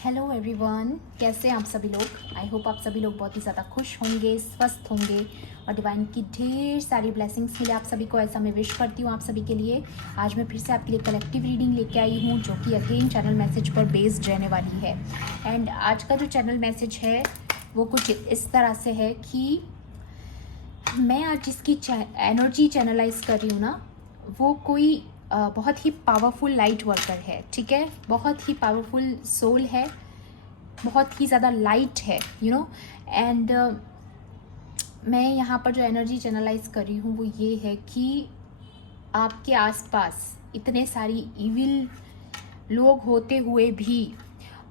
Hello everyone, कैसे हैं आप सभी लोग। आई होप आप सभी लोग बहुत ही ज़्यादा खुश होंगे, स्वस्थ होंगे और डिवाइन की ढेर सारी ब्लेसिंग्स मिले आप सभी को, ऐसा मैं विश करती हूँ आप सभी के लिए। आज मैं फिर से आपके लिए कलेक्टिव रीडिंग लेके आई हूँ जो कि अगेन चैनल मैसेज पर बेस्ड रहने वाली है। एंड आज का जो चैनल मैसेज है वो कुछ इस तरह से है कि मैं आज जिसकी एनर्जी चैनलाइज कर रही हूँ ना, वो कोई बहुत ही पावरफुल लाइट वर्कर है, ठीक है। बहुत ही पावरफुल सोल है, बहुत ही ज़्यादा लाइट है, एंड मैं यहाँ पर जो एनर्जी चैनलाइज कर रही हूँ वो ये है कि आपके आसपास इतने सारी इविल लोग होते हुए भी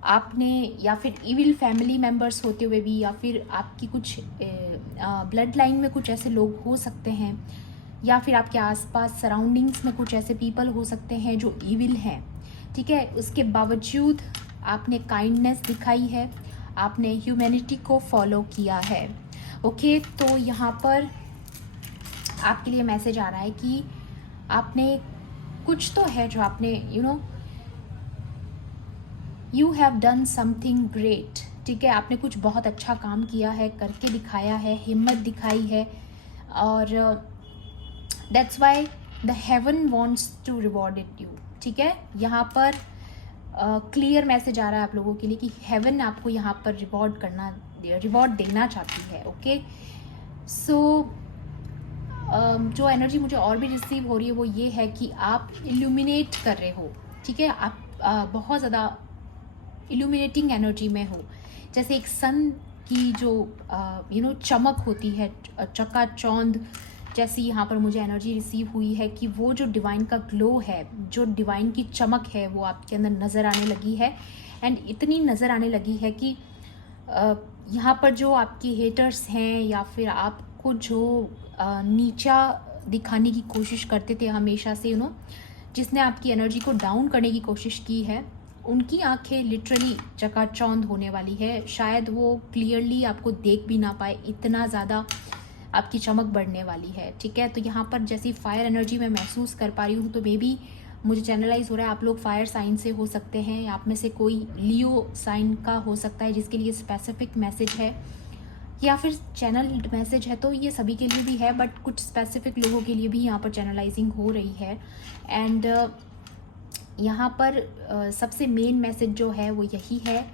आपने, या फिर इविल फैमिली मेम्बर्स होते हुए भी, या फिर आपकी कुछ ब्लड लाइन में कुछ ऐसे लोग हो सकते हैं, या फिर आपके आसपास सराउंडिंग्स में कुछ ऐसे पीपल हो सकते हैं जो इविल हैं, ठीक है। उसके बावजूद आपने काइंडनेस दिखाई है, आपने ह्यूमैनिटी को फॉलो किया है, ओके। तो यहाँ पर आपके लिए मैसेज आ रहा है कि आपने कुछ तो है जो आपने you have done something great, ठीक है। आपने कुछ बहुत अच्छा काम किया है, करके दिखाया है, हिम्मत दिखाई है, और that's why the heaven wants to reward it you, ठीक है। यहाँ पर क्लियर मैसेज आ रहा है आप लोगों के लिए कि हेवन आपको यहाँ पर रिवॉर्ड देना चाहती है, ओके। सो जो एनर्जी मुझे और भी रिसीव हो रही है वो ये है कि आप इल्यूमिनेट कर रहे हो, ठीक है। आप बहुत ज़्यादा इल्यूमिनेटिंग एनर्जी में हो, जैसे एक सन की जो चमक होती है, चकाचौंध जैसी यहाँ पर मुझे एनर्जी रिसीव हुई है कि वो जो डिवाइन का ग्लो है, जो डिवाइन की चमक है वो आपके अंदर नज़र आने लगी है। एंड इतनी नज़र आने लगी है कि यहाँ पर जो आपके हेटर्स हैं या फिर आपको जो नीचा दिखाने की कोशिश करते थे हमेशा से, जिसने आपकी एनर्जी को डाउन करने की कोशिश की है, उनकी आंखें लिटरली चकाचौंध होने वाली है। शायद वो क्लियरली आपको देख भी ना पाए, इतना ज़्यादा आपकी चमक बढ़ने वाली है, ठीक है। तो यहाँ पर जैसी फायर एनर्जी मैं महसूस कर पा रही हूँ, तो मे बी मुझे चैनलाइज हो रहा है आप लोग फायर साइन से हो सकते हैं, आप में से कोई लियो साइन का हो सकता है जिसके लिए स्पेसिफिक मैसेज है, या फिर चैनल मैसेज है तो ये सभी के लिए भी है, बट कुछ स्पेसिफिक लोगों के लिए भी यहाँ पर चैनलाइजिंग हो रही है। एंड यहाँ पर सबसे मेन मैसेज जो है वो यही है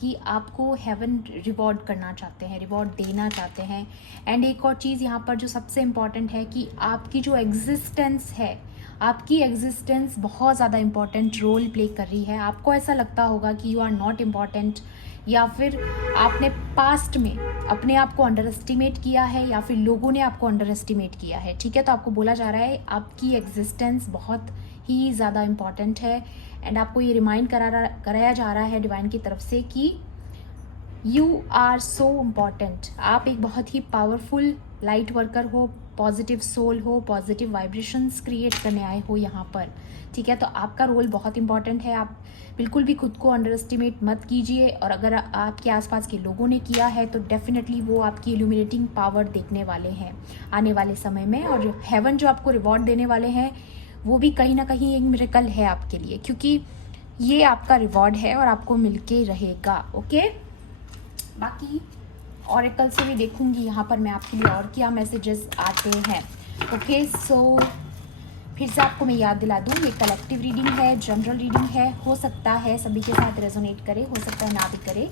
कि आपको हेवन रिवॉर्ड करना चाहते हैं, रिवॉर्ड देना चाहते हैं। एंड एक और चीज़ यहाँ पर जो सबसे इम्पॉर्टेंट है कि आपकी जो एग्जिस्टेंस है, आपकी एग्जिस्टेंस बहुत ज़्यादा इम्पॉर्टेंट रोल प्ले कर रही है। आपको ऐसा लगता होगा कि यू आर नॉट इम्पॉर्टेंट, या फिर आपने पास्ट में अपने आप को अंडर एस्टिमेट किया है, या फिर लोगों ने आपको अंडर एस्टिमेट किया है, ठीक है। तो आपको बोला जा रहा है आपकी एग्जिस्टेंस बहुत ही ज़्यादा इम्पॉर्टेंट है। एंड आपको ये रिमाइंड कराया जा रहा है डिवाइन की तरफ से कि यू आर सो इम्पॉर्टेंट। आप एक बहुत ही पावरफुल लाइट वर्कर हो, पॉजिटिव सोल हो, पॉजिटिव वाइब्रेशंस क्रिएट करने आए हो यहाँ पर, ठीक है। तो आपका रोल बहुत इंपॉर्टेंट है। आप बिल्कुल भी खुद को अंडर एस्टिमेट मत कीजिए, और अगर आपके आसपास के लोगों ने किया है तो डेफिनेटली वो आपकी इल्यूमिनेटिंग पावर देखने वाले हैं आने वाले समय में। और हेवन जो आपको रिवॉर्ड देने वाले हैं वो भी कहीं ना कहीं एक मिरेकल है आपके लिए, क्योंकि ये आपका रिवॉर्ड है और आपको मिलके रहेगा, ओके। बाकी ऑरेकल से भी देखूंगी यहाँ पर मैं आपके लिए और क्या मैसेजेस आते हैं, ओके। सो फिर से आपको मैं याद दिला दूँ, ये कलेक्टिव रीडिंग है, जनरल रीडिंग है, हो सकता है सभी के साथ रेजोनेट करे, हो सकता है ना भी करे।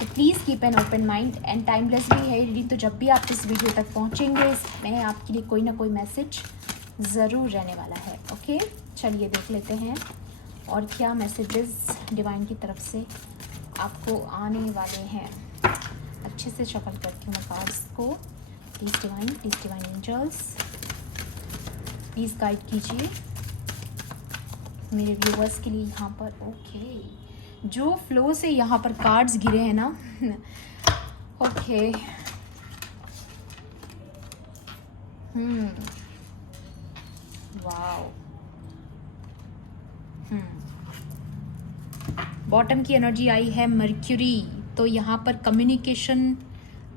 तो please keep an open mind, and timeless भी है रीडिंग, तो जब भी आप इस वीडियो तक पहुँचेंगे इसमें आपके लिए कोई ना कोई मैसेज ज़रूर रहने वाला है, ओके। चलिए देख लेते हैं और क्या मैसेजेस डिवाइन की तरफ से आपको आने वाले हैं। अच्छे से शफल करती हूँ मैं कार्ड्स को। Please divine angels please guide कीजिए मेरे व्यूवर्स के लिए यहाँ पर, ओके। जो फ्लो से यहाँ पर कार्ड्स गिरे हैं ना ओके, वाओ, बॉटम की एनर्जी आई है मर्क्यूरी। तो यहाँ पर कम्युनिकेशन,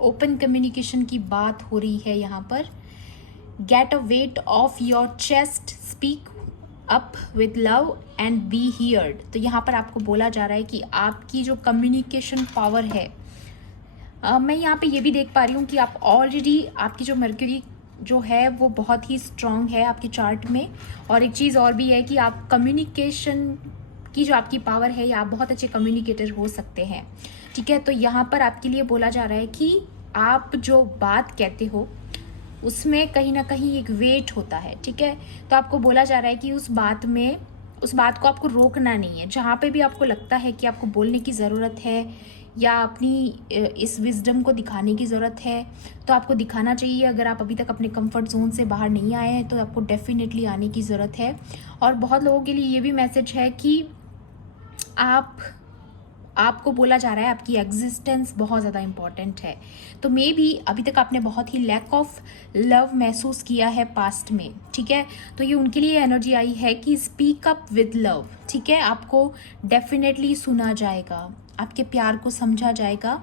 ओपन कम्युनिकेशन की बात हो रही है यहाँ पर। Get a weight off your chest, speak up with love and be heard. तो यहाँ पर आपको बोला जा रहा है कि आपकी जो कम्युनिकेशन पावर है, मैं यहाँ पे ये भी देख पा रही हूँ कि आप ऑलरेडी, आपकी जो मर्क्यूरी जो है वो बहुत ही स्ट्रांग है आपके चार्ट में। और एक चीज़ और भी है कि आप कम्युनिकेशन की जो आपकी पावर है, या आप बहुत अच्छे कम्युनिकेटर हो सकते हैं। ठीक है, तो यहाँ पर आपके लिए बोला जा रहा है कि आप जो बात कहते हो उसमें कहीं ना कहीं एक वेट होता है। ठीक है, तो आपको बोला जा रहा है कि उस बात को आपको रोकना नहीं है। जहाँ पे भी आपको लगता है कि आपको बोलने की ज़रूरत है या अपनी इस विजडम को दिखाने की ज़रूरत है, तो आपको दिखाना चाहिए। अगर आप अभी तक अपने कंफर्ट जोन से बाहर नहीं आए हैं तो आपको डेफिनेटली आने की ज़रूरत है। और बहुत लोगों के लिए ये भी मैसेज है कि आपको बोला जा रहा है आपकी एग्जिस्टेंस बहुत ज़्यादा इम्पॉर्टेंट है। तो मे बी अभी तक आपने बहुत ही लैक ऑफ लव महसूस किया है पास्ट में। ठीक है, तो ये उनके लिए एनर्जी आई है कि स्पीक अप विद लव। ठीक है, आपको डेफिनेटली सुना जाएगा, आपके प्यार को समझा जाएगा।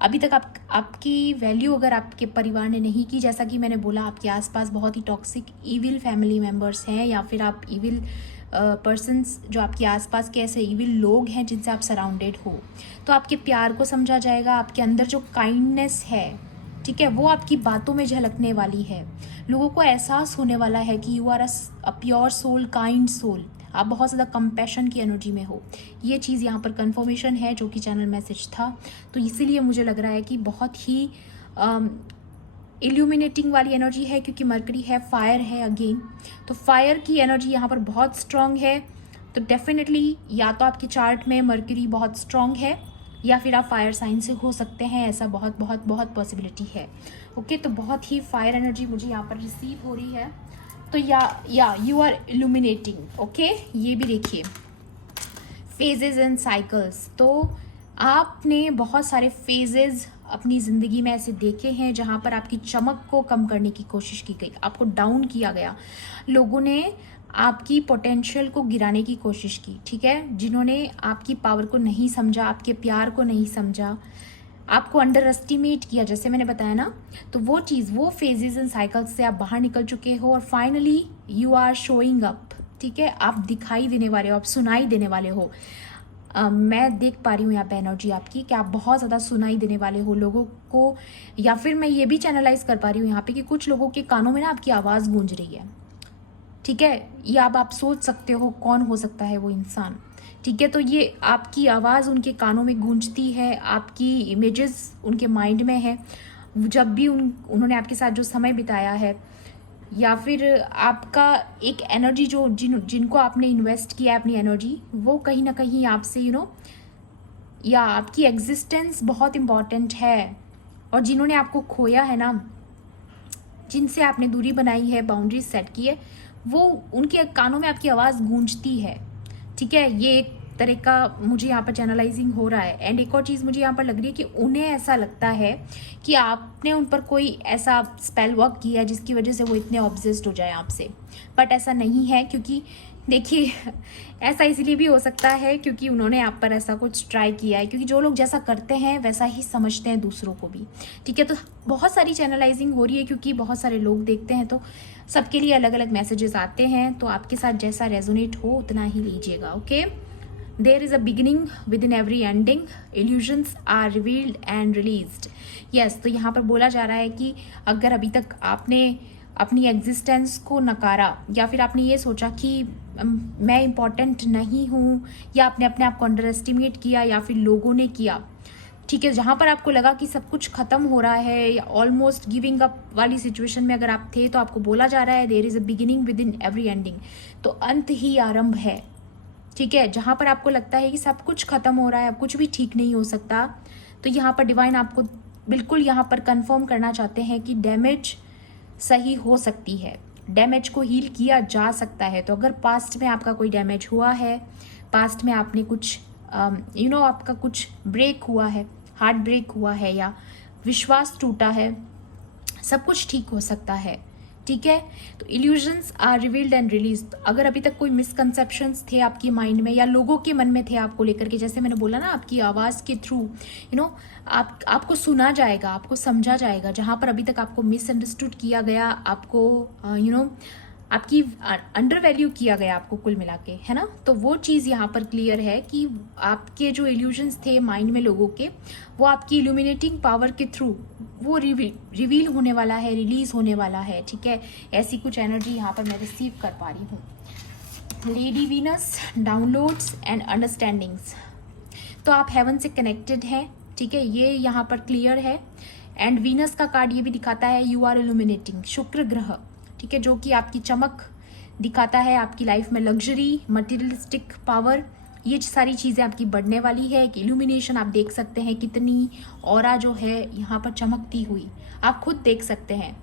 अभी तक आपकी वैल्यू अगर आपके परिवार ने नहीं की, जैसा कि मैंने बोला, आपके आसपास बहुत ही टॉक्सिक इविल फैमिली मेम्बर्स हैं, या फिर आप इविल पर्सन्स जो आपके आसपास के ऐसे इविल लोग हैं जिनसे आप सराउंडेड हो, तो आपके प्यार को समझा जाएगा। आपके अंदर जो काइंडनेस है, ठीक है, वो आपकी बातों में झलकने वाली है। लोगों को एहसास होने वाला है कि you are a pure soul, kind soul. आप बहुत ज़्यादा कंपैशन की एनर्जी में हो। ये चीज़ यहाँ पर कंफर्मेशन है जो कि चैनल मैसेज था। तो इसीलिए मुझे लग रहा है कि बहुत ही इल्यूमिनेटिंग वाली एनर्जी है, क्योंकि मरकरी है, फायर है अगेन। तो फायर की एनर्जी यहाँ पर बहुत स्ट्रांग है। तो डेफिनेटली या तो आपके चार्ट में मरकरी बहुत स्ट्रांग है, या फिर आप फायर साइन से हो सकते हैं। ऐसा बहुत बहुत बहुत पॉसिबिलिटी है। ओके, तो बहुत ही फायर एनर्जी मुझे यहाँ पर रिसीव हो रही है। तो या यू आर इल्यूमिनेटिंग। ओके, ये भी देखिए, फेजेस एंड साइकिल्स। तो आपने बहुत सारे फेजेस अपनी ज़िंदगी में ऐसे देखे हैं जहाँ पर आपकी चमक को कम करने की कोशिश की गई, आपको डाउन किया गया। लोगों ने आपकी पोटेंशियल को गिराने की कोशिश की। ठीक है, जिन्होंने आपकी पावर को नहीं समझा, आपके प्यार को नहीं समझा, आपको अंडर एस्टिमेट किया, जैसे मैंने बताया ना, तो वो चीज़, वो फेजेस एंड साइकिल्स से आप बाहर निकल चुके हो और finally you are showing up. ठीक है, आप दिखाई देने वाले हो, आप सुनाई देने वाले हो। मैं देख पा रही हूँ यहाँ पे एनर्जी आपकी कि आप बहुत ज़्यादा सुनाई देने वाले हो लोगों को, या फिर मैं ये भी चैनलाइज कर पा रही हूँ यहाँ पे कि कुछ लोगों के कानों में ना आपकी आवाज़ गूंज रही है। ठीक है, ये आप सोच सकते हो कौन हो सकता है वो इंसान। ठीक है, तो ये आपकी आवाज़ उनके कानों में गूंजती है, आपकी इमेजेस उनके माइंड में है। जब भी उन्होंने आपके साथ जो समय बिताया है, या फिर आपका एक एनर्जी जो जिनको आपने इन्वेस्ट किया है अपनी एनर्जी, वो कहीं ना कहीं आपसे या आपकी एग्जिस्टेंस बहुत इम्पॉर्टेंट है। और जिन्होंने आपको खोया है ना, जिनसे आपने दूरी बनाई है, बाउंड्रीज सेट की है, वो उनके कानों में आपकी आवाज़ गूंजती है। ठीक है, ये एक तरह का मुझे यहाँ पर चैनलाइजिंग हो रहा है। एंड एक और चीज़ मुझे यहाँ पर लग रही है कि उन्हें ऐसा लगता है कि आपने उन पर कोई ऐसा स्पेल वर्क किया है जिसकी वजह से वो इतने ऑब्सेस्ड हो जाए आपसे। बट ऐसा नहीं है, क्योंकि देखिए, ऐसा इसलिए भी हो सकता है क्योंकि उन्होंने आप पर ऐसा कुछ ट्राई किया है, क्योंकि जो लोग जैसा करते हैं वैसा ही समझते हैं दूसरों को भी। ठीक है, तो बहुत सारी चैनलाइजिंग हो रही है क्योंकि बहुत सारे लोग देखते हैं, तो सबके लिए अलग अलग मैसेजेस आते हैं। तो आपके साथ जैसा रेजोनेट हो उतना ही लीजिएगा। Okay, there is a beginning within every ending, illusions are revealed and released. Yes, तो यहाँ पर बोला जा रहा है कि अगर अभी तक आपने अपनी एग्जिस्टेंस को नकारा, या फिर आपने ये सोचा कि मैं इम्पॉर्टेंट नहीं हूँ, या आपने अपने आप को अंडर एस्टिमेट किया, या फिर लोगों ने किया, ठीक है, जहाँ पर आपको लगा कि सब कुछ खत्म हो रहा है या ऑलमोस्ट गिविंग अप वाली सिचुएशन में अगर आप थे, तो आपको बोला जा रहा है there is a beginning within every ending. तो अंत ही आरंभ है। ठीक है, जहाँ पर आपको लगता है कि सब कुछ खत्म हो रहा है, अब कुछ भी ठीक नहीं हो सकता, तो यहाँ पर डिवाइन आपको बिल्कुल यहाँ पर कंफर्म करना चाहते हैं कि डैमेज सही हो सकती है, डैमेज को हील किया जा सकता है। तो अगर पास्ट में आपका कोई डैमेज हुआ है, पास्ट में आपने कुछ आपका कुछ ब्रेक हुआ है, हार्ट ब्रेक हुआ है, या विश्वास टूटा है, सब कुछ ठीक हो सकता है। ठीक है, तो illusions are revealed and release. अगर अभी तक कोई मिसकंसेप्शंस थे आपके माइंड में या लोगों के मन में थे आपको लेकर के, जैसे मैंने बोला ना, आपकी आवाज़ के थ्रू आपको सुना जाएगा, आपको समझा जाएगा। जहाँ पर अभी तक आपको मिसअंडरस्टूड किया गया, आपको आपकी अंडर वैल्यू किया गया आपको कुल मिला के, है ना। तो वो चीज़ यहाँ पर क्लियर है कि आपके जो इल्यूजन्स थे माइंड में लोगों के, वो आपकी इल्यूमिनेटिंग पावर के थ्रू वो रिवील होने वाला है, रिलीज होने वाला है, ठीक है। ऐसी कुछ एनर्जी यहाँ पर मैं रिसीव कर पा रही हूँ। Lady Venus, downloads and understandings. तो आप हेवन से कनेक्टेड हैं, ठीक है, ये यहाँ पर क्लियर है। एंड वीनस का कार्ड ये भी दिखाता है यू आर इल्यूमिनेटिंग, शुक्र ग्रह, ठीक है, जो कि आपकी चमक दिखाता है, आपकी लाइफ में लग्जरी, मटेरियलिस्टिक पावर, ये सारी चीज़ें आपकी बढ़ने वाली है। एक इल्यूमिनेशन आप देख सकते हैं, कितनी ऑरा जो है यहाँ पर चमकती हुई आप खुद देख सकते हैं।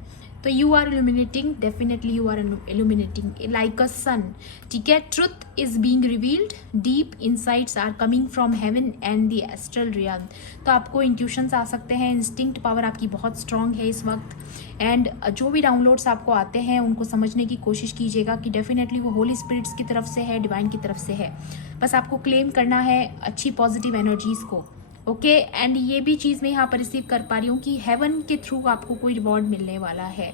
तो you are illuminating, definitely you are illuminating like a sun, ठीक है। Truth is being revealed, deep insights are coming from heaven and the astral realm. तो आपको इंट्यूशंस आ सकते हैं, इंस्टिंक्ट पावर आपकी बहुत स्ट्रांग है इस वक्त। एंड जो भी डाउनलोड्स आपको आते हैं उनको समझने की कोशिश कीजिएगा कि डेफिनेटली वो होली स्पिरिट्स की तरफ से है, डिवाइन की तरफ से है। बस आपको क्लेम करना है अच्छी पॉजिटिव एनर्जीज को, ओके। एंड ये भी चीज़ मैं यहाँ पर रिसीव कर पा रही हूँ कि हेवन के थ्रू आपको कोई रिवॉर्ड मिलने वाला है,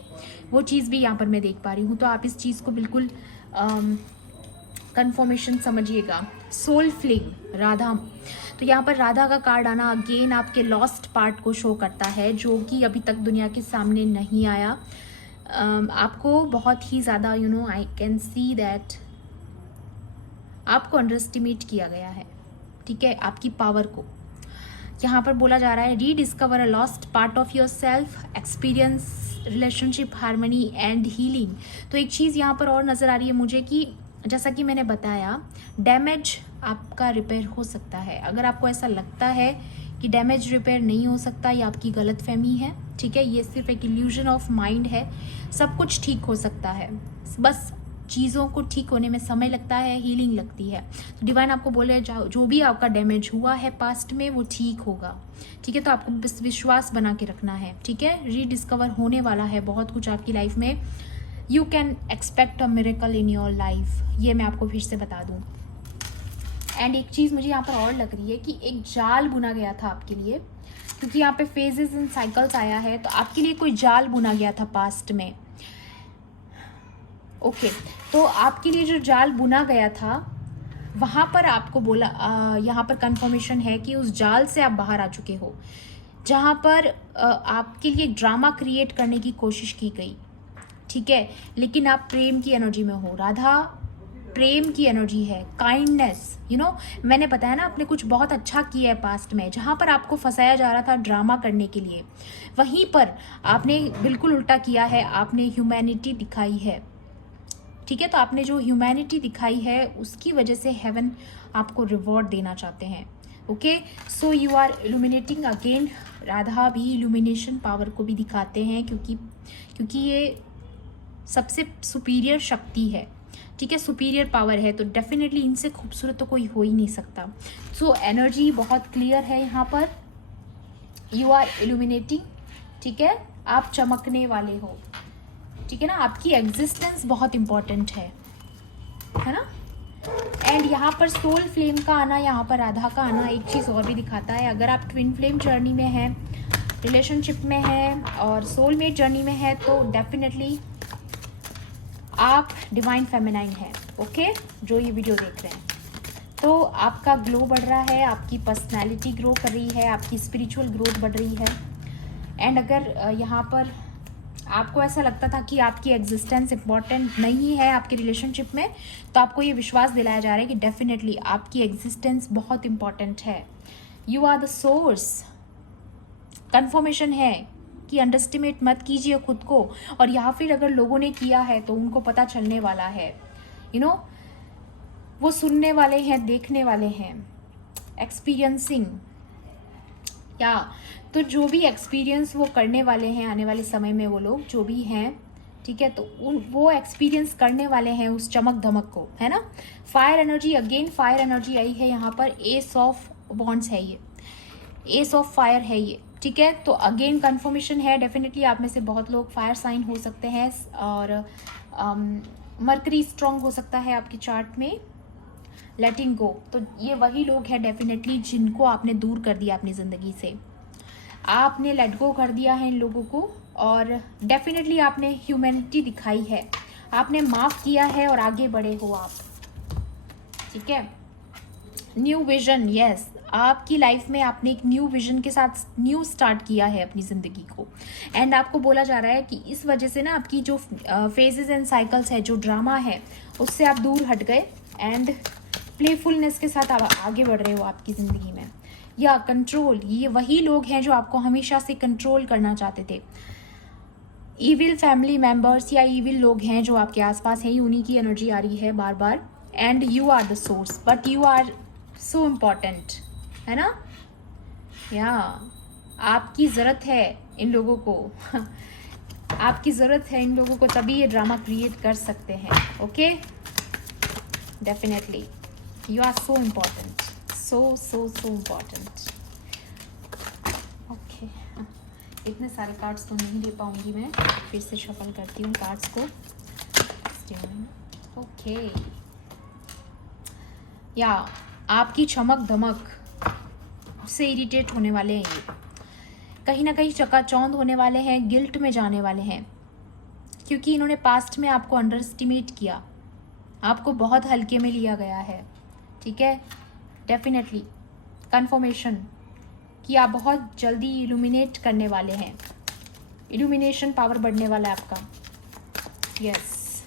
वो चीज़ भी यहाँ पर मैं देख पा रही हूँ। तो आप इस चीज़ को बिल्कुल कंफर्मेशन समझिएगा। सोल फ्लेम, राधा, तो यहाँ पर राधा का कार्ड आना अगेन आपके लॉस्ट पार्ट को शो करता है, जो कि अभी तक दुनिया के सामने नहीं आया। आपको बहुत ही ज़्यादा आई कैन सी दैट आपको अंडर एस्टिमेट किया गया है, ठीक है, आपकी पावर को। यहाँ पर बोला जा रहा है rediscover a lost part of your self, experience relationship harmony and healing. तो एक चीज़ यहाँ पर और नज़र आ रही है मुझे कि जैसा कि मैंने बताया, डैमेज आपका रिपेयर हो सकता है। अगर आपको ऐसा लगता है कि डैमेज रिपेयर नहीं हो सकता, ये आपकी गलतफहमी है, ठीक है, ये सिर्फ एक इल्यूजन ऑफ माइंड है। सब कुछ ठीक हो सकता है, बस चीज़ों को ठीक होने में समय लगता है, हीलिंग लगती है। तो डिवाइन आपको बोले जो भी आपका डैमेज हुआ है पास्ट में वो ठीक होगा, ठीक है। तो आपको बस विश्वास बना के रखना है, ठीक है। रीडिस्कवर होने वाला है बहुत कुछ आपकी लाइफ में। You can expect a miracle in your life, ये मैं आपको फिर से बता दूँ। एंड एक चीज़ मुझे यहाँ पर और लग रही है कि एक जाल बुना गया था आपके लिए, क्योंकि यहाँ पे फेजेस एंड साइकिल्स आया है, तो आपके लिए कोई जाल बुना गया था पास्ट में, ओके। तो आपके लिए जो जाल बुना गया था वहाँ पर आपको बोला, यहाँ पर कंफर्मेशन है कि उस जाल से आप बाहर आ चुके हो, जहाँ पर आपके लिए ड्रामा क्रिएट करने की कोशिश की गई, ठीक है। लेकिन आप प्रेम की एनर्जी में हो, राधा प्रेम की एनर्जी है, काइंडनेस, मैंने बताया ना, आपने कुछ बहुत अच्छा किया है पास्ट में। जहाँ पर आपको फंसाया जा रहा था ड्रामा करने के लिए, वहीं पर आपने बिल्कुल उल्टा किया है, आपने ह्यूमैनिटी दिखाई है, ठीक है। तो आपने जो ह्यूमैनिटी दिखाई है उसकी वजह से हेवन आपको रिवॉर्ड देना चाहते हैं, okay. So you are illuminating again. Radha भी इल्यूमिनेशन पावर को भी दिखाते हैं, क्योंकि ये सबसे सुपीरियर शक्ति है, ठीक है, सुपीरियर पावर है। तो डेफिनेटली इनसे खूबसूरत तो कोई हो ही नहीं सकता। सो एनर्जी बहुत क्लियर है यहाँ पर, यू आर इल्यूमिनेटिंग, ठीक है, आप चमकने वाले हो, ठीक है ना। आपकी एग्जिस्टेंस बहुत इंपॉर्टेंट है ना। एंड यहाँ पर सोल फ्लेम का आना, यहाँ पर राधा का आना एक चीज़ और भी दिखाता है। अगर आप ट्विन फ्लेम जर्नी में हैं, रिलेशनशिप में हैं और सोलमेट जर्नी में है, तो डेफिनेटली आप डिवाइन फेमिनाइन है, ओके, जो ये वीडियो देख रहे हैं। तो आपका ग्लो बढ़ रहा है, आपकी पर्सनैलिटी ग्रो कर रही है, आपकी स्पिरिचुअल ग्रोथ बढ़ रही है। एंड अगर यहाँ पर आपको ऐसा लगता था कि आपकी एग्जिस्टेंस इम्पॉर्टेंट नहीं है आपके रिलेशनशिप में, तो आपको ये विश्वास दिलाया जा रहा है कि डेफिनेटली आपकी एग्जिस्टेंस बहुत इम्पॉर्टेंट है। You are the source, confirmation है कि अंडरस्टिमेट मत कीजिए खुद को, और या फिर अगर लोगों ने किया है तो उनको पता चलने वाला है, वो सुनने वाले हैं, देखने वाले हैं, एक्सपीरियंसिंग, या तो जो भी एक्सपीरियंस वो करने वाले हैं आने वाले समय में, वो लोग जो भी हैं, ठीक है, तो वो एक्सपीरियंस करने वाले हैं उस चमक धमक को, है ना। Fire energy, again fire energy आई है यहाँ पर, एस ऑफ वॉन्ड्स है ये, एस ऑफ फायर है ये, ठीक है। तो अगेन कंफर्मेशन है, डेफिनेटली आप में से बहुत लोग फायर साइन हो सकते हैं, और मरकरी स्ट्रॉन्ग हो सकता है आपके चार्ट में, लेटिंग गो। तो ये वही लोग हैं डेफिनेटली जिनको आपने दूर कर दिया अपनी ज़िंदगी से, आपने लेट गो कर दिया है इन लोगों को, और डेफिनेटली आपने ह्यूमैनिटी दिखाई है, आपने माफ़ किया है और आगे बढ़े हो आप, ठीक है। न्यू विजन, यस, आपकी लाइफ में आपने एक न्यू विजन के साथ न्यू स्टार्ट किया है अपनी ज़िंदगी को। एंड आपको बोला जा रहा है कि इस वजह से ना आपकी जो फेजेस एंड साइकिल्स है, जो ड्रामा है, उससे आप दूर हट गए एंड प्लेफुलनेस के साथ आप आगे बढ़ रहे हो आपकी ज़िंदगी में। या कंट्रोल, ये वही लोग हैं जो आपको हमेशा से कंट्रोल करना चाहते थे। ईविल फैमिली मेम्बर्स या ईविल लोग हैं जो आपके आसपास हैं, उन्हीं की एनर्जी आ रही है बार बार। And you are the source, but you are so important, है ना। या आपकी ज़रूरत है इन लोगों को आपकी ज़रूरत है इन लोगों को, तभी ये ड्रामा क्रिएट कर सकते हैं। Okay, definitely you are so important, so so so important. Okay, इतने सारे कार्ड्स तो नहीं दे पाऊंगी मैं, फिर से शफल करती हूँ कार्ड्स को। ओके, या आपकी चमक धमक से इरिटेट होने वाले हैं, ये कहीं ना कहीं चकाचौंध होने वाले हैं, गिल्ट में जाने वाले हैं, क्योंकि इन्होंने पास्ट में आपको अंडर एस्टिमेट किया, आपको बहुत हल्के में लिया गया है, ठीक है। डेफिनेटली कंफर्मेशन कि आप बहुत जल्दी इल्यूमिनेट करने वाले हैं, इल्यूमिनेशन पावर बढ़ने वाला है आपका। यस,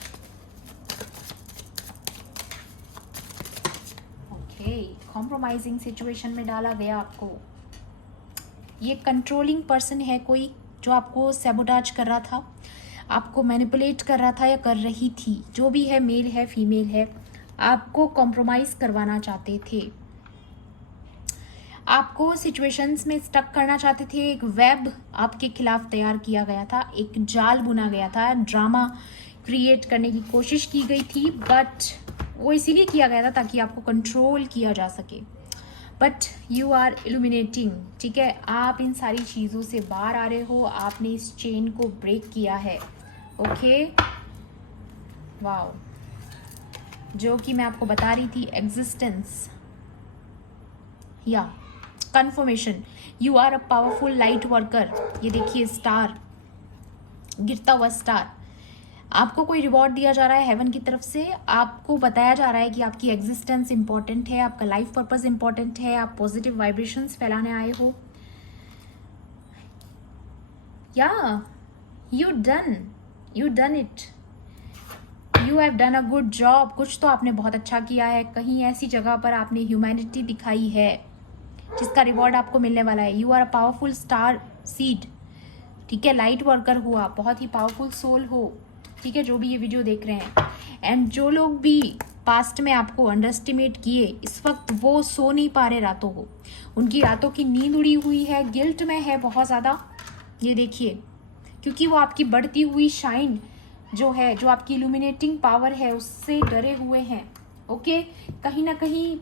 ओके, कॉम्प्रोमाइजिंग सिचुएशन में डाला गया आपको। ये कंट्रोलिंग पर्सन है कोई जो आपको सैबोटाज कर रहा था, आपको मैनिपुलेट कर रहा था या कर रही थी, जो भी है, मेल है फीमेल है, आपको कॉम्प्रोमाइज़ करवाना चाहते थे, आपको सिचुएशंस में स्टक करना चाहते थे। एक वेब आपके खिलाफ तैयार किया गया था, एक जाल बुना गया था, ड्रामा क्रिएट करने की कोशिश की गई थी, बट वो इसीलिए किया गया था ताकि आपको कंट्रोल किया जा सके। बट यू आर इल्यूमिनेटिंग, ठीक है, आप इन सारी चीज़ों से बाहर आ रहे हो, आपने इस चेन को ब्रेक किया है। ओके, वाओ, जो कि मैं आपको बता रही थी, एग्जिस्टेंस या confirmation, you are a powerful light worker. ये देखिए स्टार, गिरता हुआ स्टार, आपको कोई रिवॉर्ड दिया जा रहा है हेवन की तरफ से, आपको बताया जा रहा है कि आपकी एग्जिस्टेंस इंपॉर्टेंट है, आपका लाइफ पर्पस इंपॉर्टेंट है, आप पॉजिटिव वाइब्रेशंस फैलाने आए हो। या you done it, you have done a good job. कुछ तो आपने बहुत अच्छा किया है, कहीं ऐसी जगह पर आपने ह्यूमैनिटी दिखाई है जिसका रिवॉर्ड आपको मिलने वाला है। You are a powerful star seed, ठीक है, लाइट वर्कर हो आप, बहुत ही पावरफुल सोल हो, ठीक है, जो भी ये वीडियो देख रहे हैं। एंड जो लोग भी पास्ट में आपको अंडर एस्टिमेट किए, इस वक्त वो सो नहीं पा रहे रातों को, उनकी रातों की नींद उड़ी हुई है, गिल्ट में है बहुत ज़्यादा। ये देखिए, क्योंकि वो आपकी बढ़ती हुई शाइन जो है, जो आपकी इल्यूमिनेटिंग पावर है, उससे डरे हुए हैं। ओके, कहीं ना कहीं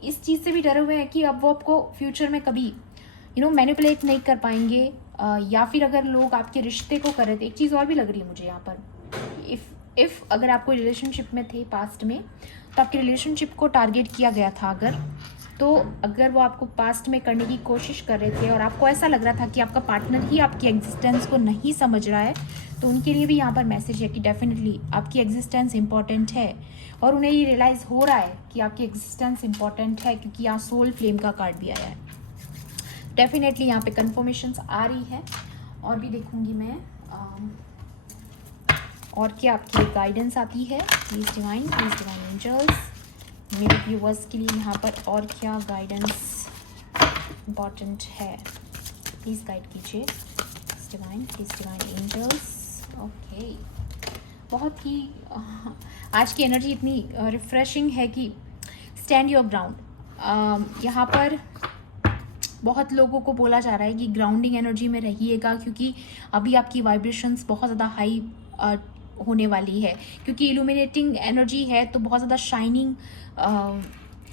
इस चीज़ से भी डरे हुए हैं कि अब वो आपको फ्यूचर में कभी मैनिपुलेट नहीं कर पाएंगे, या फिर अगर लोग आपके रिश्ते को कर रहे थे। एक चीज़ और भी लग रही है मुझे यहाँ पर, इफ़ अगर आप कोई रिलेशनशिप में थे पास्ट में, तो आपके रिलेशनशिप को टारगेट किया गया था अगर वो आपको पास्ट में करने की कोशिश कर रहे थे और आपको ऐसा लग रहा था कि आपका पार्टनर ही आपकी एग्जिस्टेंस को नहीं समझ रहा है, तो उनके लिए भी यहाँ पर मैसेज है कि डेफिनेटली आपकी एग्जिस्टेंस इंपॉर्टेंट है, और उन्हें ये रियलाइज़ हो रहा है कि आपकी एग्जिस्टेंस इंपॉर्टेंट है, क्योंकि यहाँ सोल फ्लेम का कार्ड भी आया है। डेफिनेटली यहाँ पे कन्फर्मेशंस आ रही है। और भी देखूंगी मैं और क्या आपकी गाइडेंस आती है। प्लीज़ डिवाइन एंजल्स, मेरे व्यूवर्स के लिए यहाँ पर और क्या गाइडेंस इम्पॉर्टेंट है, प्लीज़ गाइड कीजिए। Please divine angels. ओके, बहुत ही आज की एनर्जी इतनी रिफ्रेशिंग है कि स्टैंड योर ग्राउंड। यहाँ पर बहुत लोगों को बोला जा रहा है कि ग्राउंडिंग एनर्जी में रहिएगा, क्योंकि अभी आपकी वाइब्रेशंस बहुत ज़्यादा हाई होने वाली है, क्योंकि इल्यूमिनेटिंग एनर्जी है, तो बहुत ज़्यादा शाइनिंग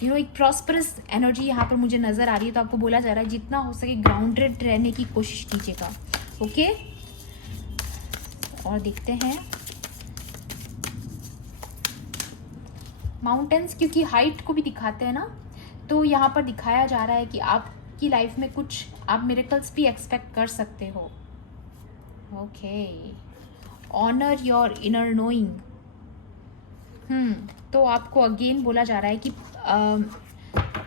एक प्रॉस्परस एनर्जी यहाँ पर मुझे नज़र आ रही है। तो आपको बोला जा रहा है जितना हो सके ग्राउंडेड रहने की कोशिश कीजिएगा। ओके, और देखते हैं माउंटेन्स, क्योंकि हाइट को भी दिखाते हैं ना, तो यहाँ पर दिखाया जा रहा है कि आपकी लाइफ में कुछ आप मिरेकल्स भी एक्सपेक्ट कर सकते हो। Okay, honour your inner knowing, तो आपको अगेन बोला जा रहा है कि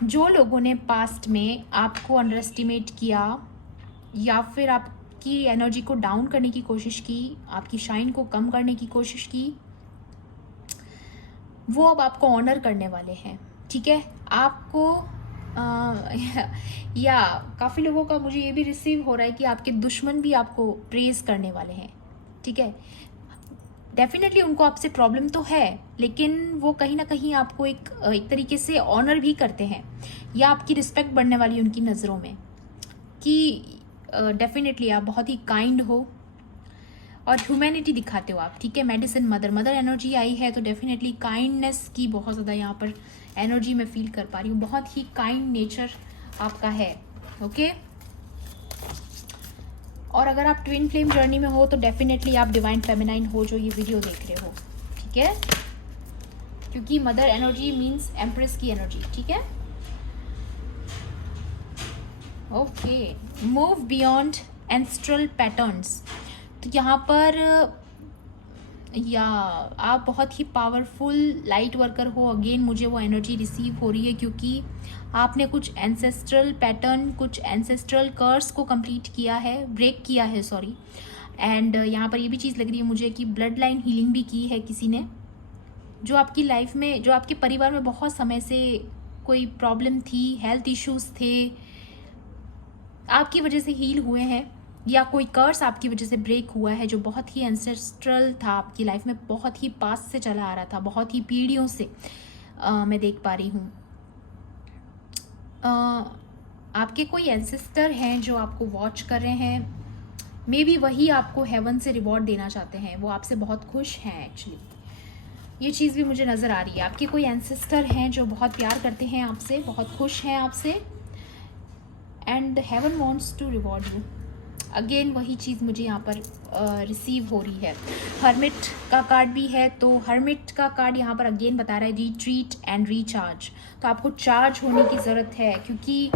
जो लोगों ने पास्ट में आपको अंडर एस्टिमेट किया या फिर आपकी एनर्जी को डाउन करने की कोशिश की, आपकी शाइन को कम करने की कोशिश की, वो अब आपको ऑनर करने वाले हैं, ठीक है। आपको या काफ़ी लोगों का मुझे ये भी रिसीव हो रहा है कि आपके दुश्मन भी आपको प्रेज करने वाले हैं, ठीक है। डेफिनेटली उनको आपसे प्रॉब्लम तो है, लेकिन वो कहीं ना कहीं आपको एक तरीके से ऑनर भी करते हैं, या आपकी रिस्पेक्ट बढ़ने वाली है उनकी नज़रों में कि डेफिनेटली आप बहुत ही काइंड हो और ह्यूमैनिटी दिखाते हो आप, ठीक है। मेडिसिन मदर एनर्जी आई है, तो डेफिनेटली काइंडनेस की बहुत ज़्यादा यहाँ पर एनर्जी मैं फील कर पा रही हूँ। बहुत ही काइंड नेचर आपका है, ओके। और अगर आप ट्विन फ्लेम जर्नी में हो तो डेफिनेटली आप डिवाइन फेमिनाइन हो जो ये वीडियो देख रहे हो, ठीक है, क्योंकि मदर एनर्जी मीन्स एम्प्रेस की एनर्जी, ठीक है। Okay, move beyond ancestral patterns. तो यहाँ पर या आप बहुत ही पावरफुल लाइट वर्कर हो, अगेन मुझे वो एनर्जी रिसीव हो रही है, क्योंकि आपने कुछ एंसेस्ट्रल पैटर्न, कुछ एंसेस्ट्रल कर्स को कंप्लीट किया है, ब्रेक किया है, सॉरी। एंड यहाँ पर ये भी चीज़ लग रही है मुझे कि ब्लड लाइन हीलिंग भी की है किसी ने, जो आपकी लाइफ में, जो आपके परिवार में बहुत समय से कोई प्रॉब्लम थी, हेल्थ इश्यूज थे, आपकी वजह से हील हुए हैं, या कोई कर्स आपकी वजह से ब्रेक हुआ है जो बहुत ही एंसेस्ट्रल था आपकी लाइफ में, बहुत ही पास से चला आ रहा था, बहुत ही पीढ़ियों से मैं देख पा रही हूँ। आपके कोई एंसेस्टर हैं जो आपको वॉच कर रहे हैं, मे बी वही आपको हेवन से रिवॉर्ड देना चाहते हैं, वो आपसे बहुत खुश हैं एक्चुअली, ये चीज़ भी मुझे नज़र आ रही है। आपके कोई एंसेस्टर हैं जो बहुत प्यार करते हैं आपसे, बहुत खुश हैं आपसे, and heaven wants to reward you. Again वही चीज़ मुझे यहाँ पर रिसीव हो रही है। हर्मिट का कार्ड भी है, तो हर्मिट का कार्ड यहाँ पर अगेन बता रहा है रिट्रीट एंड रिचार्ज। तो आपको चार्ज होने की ज़रूरत है, क्योंकि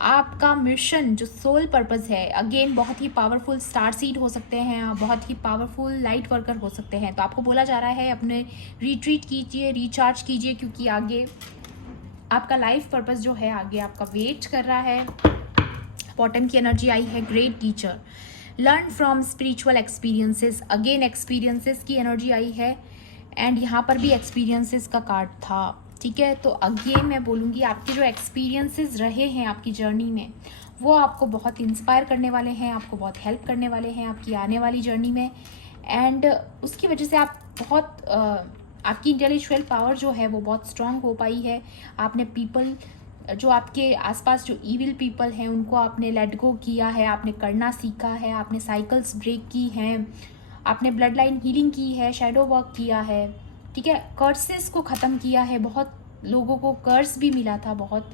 आपका मिशन जो सोल पर्पस है, अगेन बहुत ही पावरफुल स्टार सीड हो सकते हैं आप, बहुत ही पावरफुल लाइट वर्कर हो सकते हैं। तो आपको बोला जा रहा है अपने रिट्रीट कीजिए, रिचार्ज कीजिए, क्योंकि आगे आपका लाइफ पर्पस जो है आगे आपका वेट कर रहा है। बॉटम की एनर्जी आई है great teacher, learn from spiritual experiences, again experiences की एनर्जी आई है, एंड यहाँ पर भी एक्सपीरियंसेस का कार्ड था, ठीक है। तो अगेन मैं बोलूँगी आपके जो एक्सपीरियंसेस रहे हैं आपकी जर्नी में, वो आपको बहुत इंस्पायर करने वाले हैं, आपको बहुत हेल्प करने वाले हैं आपकी आने वाली जर्नी में, एंड उसकी वजह से आप बहुत आपकी इंटेलेक्चुअल पावर जो है वो बहुत स्ट्रांग हो पाई है। आपने पीपल जो आपके आसपास जो इविल पीपल हैं उनको आपने लेट गो किया है, आपने करना सीखा है, आपने साइकिल्स ब्रेक की हैं, आपने ब्लड लाइन हीलिंग की है, शैडो वर्क किया है, ठीक है, कर्सेस को ख़त्म किया है। बहुत लोगों को कर्स भी मिला था, बहुत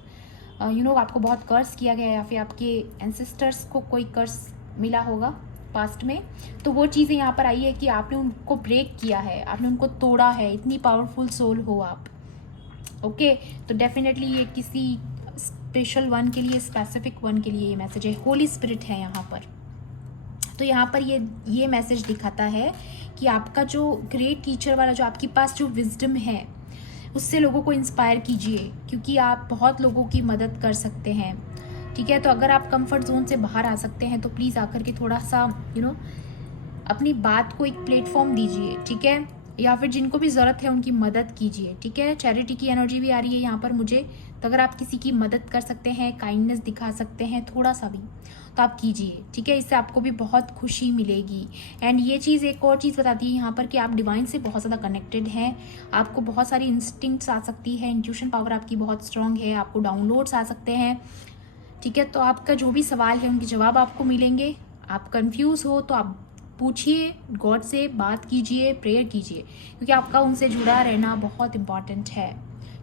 आपको बहुत कर्स किया गया, या फिर आपके एंसेस्टर्स को कोई कर्स मिला होगा पास्ट में, तो वो चीज़ें यहाँ पर आई है कि आपने उनको ब्रेक किया है, आपने उनको तोड़ा है। इतनी पावरफुल सोल हो आप, ओके। तो डेफिनेटली ये किसी स्पेशल वन के लिए, स्पेसिफिक वन के लिए ये मैसेज है। होली स्पिरिट है यहाँ पर, तो यहाँ पर ये मैसेज दिखाता है कि आपका जो ग्रेट टीचर वाला, जो आपके पास जो विजडम है, उससे लोगों को इंस्पायर कीजिए, क्योंकि आप बहुत लोगों की मदद कर सकते हैं, ठीक है। तो अगर आप कंफर्ट जोन से बाहर आ सकते हैं तो प्लीज़ आकर के थोड़ा सा अपनी बात को एक प्लेटफॉर्म दीजिए, ठीक है, या फिर जिनको भी ज़रूरत है उनकी मदद कीजिए, ठीक है। चैरिटी की एनर्जी भी आ रही है यहाँ पर मुझे, तो अगर आप किसी की मदद कर सकते हैं, काइंडनेस दिखा सकते हैं थोड़ा सा भी, तो आप कीजिए, ठीक है। इससे आपको भी बहुत खुशी मिलेगी। एंड ये चीज़ एक और चीज़ बताती है यहाँ पर कि आप डिवाइन से बहुत ज़्यादा कनेक्टेड हैं, आपको बहुत सारी इंस्टिंक्ट्स आ सकती है, इंट्यूशन पावर आपकी बहुत स्ट्रांग है, आपको डाउनलोड्स आ सकते हैं, ठीक है। तो आपका जो भी सवाल है उनके जवाब आपको मिलेंगे। आप कंफ्यूज हो तो आप पूछिए, गॉड से बात कीजिए, प्रेयर कीजिए, क्योंकि आपका उनसे जुड़ा रहना बहुत इम्पॉर्टेंट है,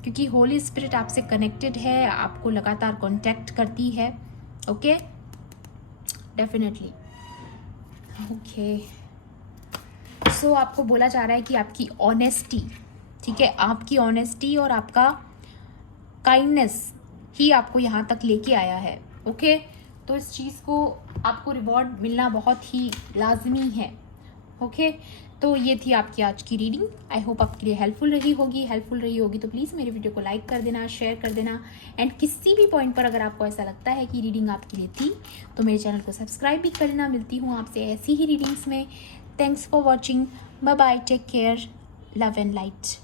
क्योंकि होली स्पिरिट आपसे कनेक्टेड है, आपको लगातार कांटेक्ट करती है, ओके, डेफिनेटली, ओके। सो आपको बोला जा रहा है कि आपकी ऑनेस्टी, ठीक है, आपकी ऑनेस्टी और आपका काइंडनेस ही आपको यहाँ तक लेके आया है, ओके। तो इस चीज़ को आपको रिवॉर्ड मिलना बहुत ही लाजमी है, ओके। तो ये थी आपकी आज की रीडिंग। आई होप आपके लिए हेल्पफुल रही होगी तो प्लीज़ मेरे वीडियो को लाइक कर देना, शेयर कर देना। एंड किसी भी पॉइंट पर अगर आपको ऐसा लगता है कि रीडिंग आपके लिए थी तो मेरे चैनल को सब्सक्राइब भी कर लेना। मिलती हूँ आपसे ऐसी ही रीडिंग्स में। Thanks for watching. Bye bye, take care, love and light.